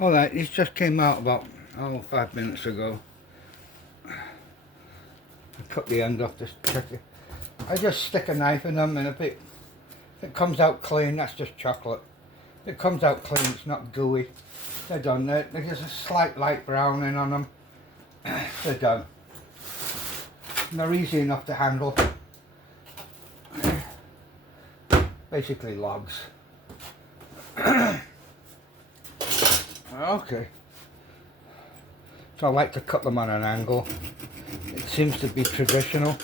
Alright, these just came out about 5 minutes ago. I cut the end off, just check it. I just stick a knife in them, and if it comes out clean, that's just chocolate. If it comes out clean, it's not gooey. They're done. There's a slight light browning on them. They're done. And they're easy enough to handle. Basically logs. Okay. So I like to cut them on an angle. It seems to be traditional.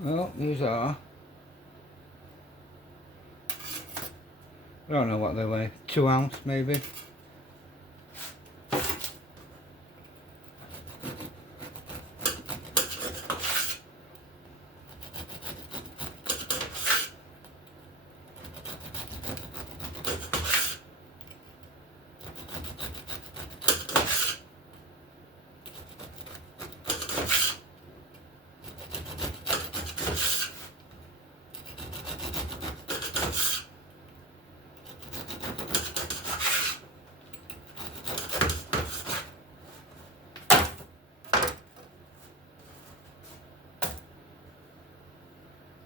Well, these are, I don't know what they weigh, 2 ounce maybe.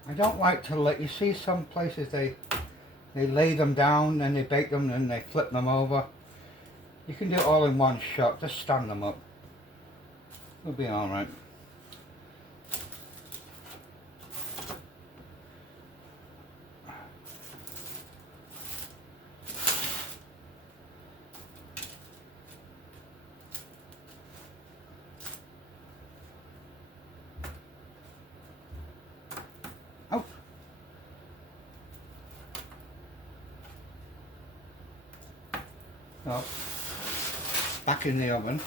I don't like to let, you see some places they lay them down and they bake them and they flip them over. You can do it all in one shot, just stand them up. It'll be alright. Oh. Oh. Back in the oven.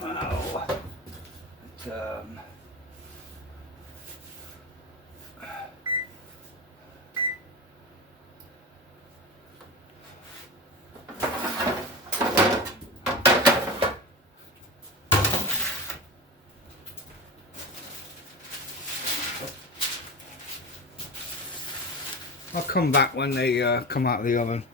Wow. I'll come back when they come out of the oven.